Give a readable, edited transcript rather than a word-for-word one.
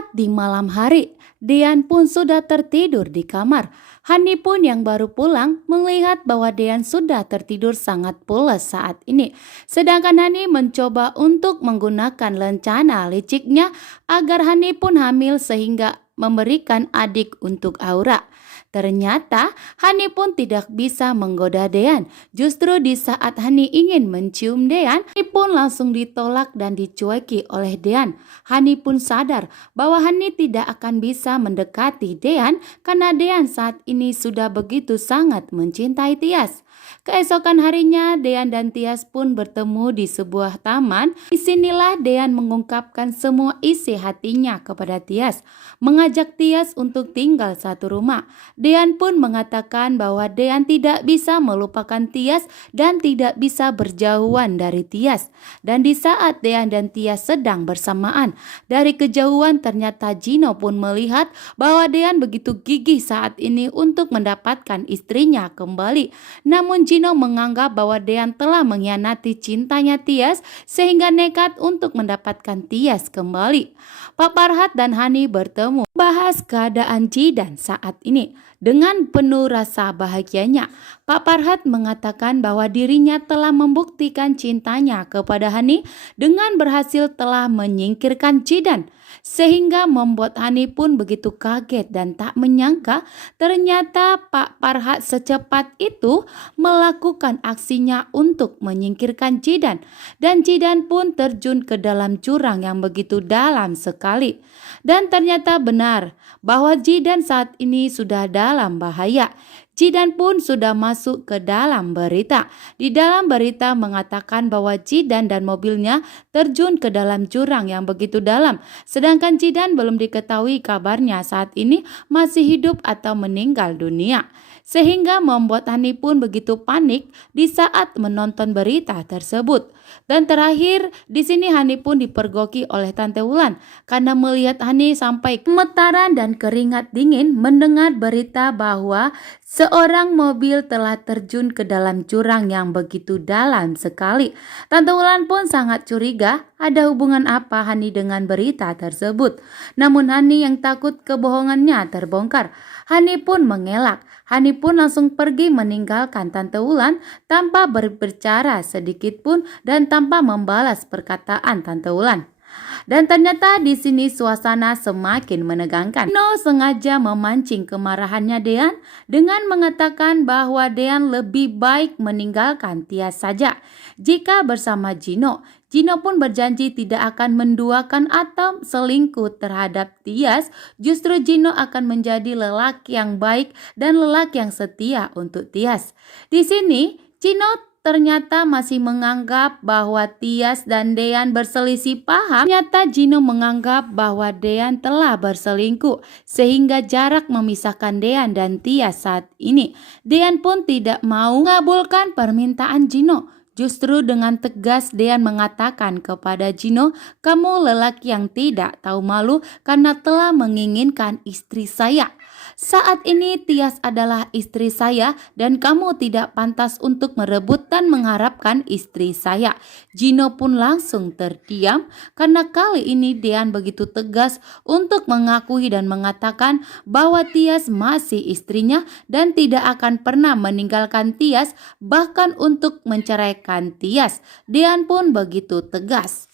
Tepat di malam hari, Dean pun sudah tertidur di kamar. Hani pun yang baru pulang melihat bahwa Dean sudah tertidur sangat pulas saat ini. Sedangkan Hani mencoba untuk menggunakan lencana liciknya agar Hani pun hamil sehingga memberikan adik untuk Aura. Ternyata Hani pun tidak bisa menggoda Dean. Justru di saat Hani ingin mencium Dean, Hani pun langsung ditolak dan dicueki oleh Dean. Hani pun sadar bahwa Hani tidak akan bisa mendekati Dean karena Dean saat ini sudah begitu sangat mencintai Tias. Keesokan harinya, Dean dan Tias pun bertemu di sebuah taman. Disinilah Dean mengungkapkan semua isi hatinya kepada Tias, mengajak Tias untuk tinggal satu rumah. Dean pun mengatakan bahwa Dean tidak bisa melupakan Tias dan tidak bisa berjauhan dari Tias. Dan di saat Dean dan Tias sedang bersamaan, dari kejauhan ternyata Gino pun melihat bahwa Dean begitu gigih saat ini untuk mendapatkan istrinya kembali. Namun Gino menganggap bahwa Dean telah mengkhianati cintanya Tias sehingga nekat untuk mendapatkan Tias kembali. Pak Farhat dan Hani bertemu bahas keadaan Jidan saat ini. Dengan penuh rasa bahagianya, Pak Farhat mengatakan bahwa dirinya telah membuktikan cintanya kepada Hani dengan berhasil telah menyingkirkan Jidan. Sehingga membuat Hani pun begitu kaget dan tak menyangka ternyata Pak Farhat secepat itu melakukan aksinya untuk menyingkirkan Jidan. Dan Jidan pun terjun ke dalam jurang yang begitu dalam sekali. Dan ternyata benar bahwa Jidan saat ini sudah dalam bahaya. Jidan pun sudah masuk ke dalam berita. Di dalam berita mengatakan bahwa Jidan dan mobilnya terjun ke dalam jurang yang begitu dalam. Sedangkan Jidan belum diketahui kabarnya saat ini masih hidup atau meninggal dunia. Sehingga membuat Hani pun begitu panik di saat menonton berita tersebut. Dan terakhir di sini Hani pun dipergoki oleh Tante Wulan karena melihat Hani sampai gemetaran dan keringat dingin mendengar berita bahwa seorang mobil telah terjun ke dalam jurang yang begitu dalam sekali. Tante Wulan pun sangat curiga ada hubungan apa Hani dengan berita tersebut. Namun Hani yang takut kebohongannya terbongkar. Hani pun mengelak. Hani pun langsung pergi meninggalkan Tante Wulan tanpa berbicara sedikit pun dan tanpa membalas perkataan Tante Wulan. Dan ternyata di sini suasana semakin menegangkan. Gino sengaja memancing kemarahannya Dean dengan mengatakan bahwa Dean lebih baik meninggalkan Tias saja. Jika bersama Gino, Gino pun berjanji tidak akan menduakan atau selingkuh terhadap Tias. Justru Gino akan menjadi lelaki yang baik dan lelaki yang setia untuk Tias. Di sini Gino ternyata masih menganggap bahwa Tias dan Dean berselisih paham. Ternyata Gino menganggap bahwa Dean telah berselingkuh sehingga jarak memisahkan Dean dan Tias saat ini. Dean pun tidak mau mengabulkan permintaan Gino. Justru dengan tegas Dean mengatakan kepada Gino, kamu lelaki yang tidak tahu malu karena telah menginginkan istri saya. Saat ini Tias adalah istri saya dan kamu tidak pantas untuk merebut dan mengharapkan istri saya. Gino pun langsung terdiam karena kali ini Dean begitu tegas untuk mengakui dan mengatakan bahwa Tias masih istrinya dan tidak akan pernah meninggalkan Tias bahkan untuk menceraikan Tias. Dean pun begitu tegas.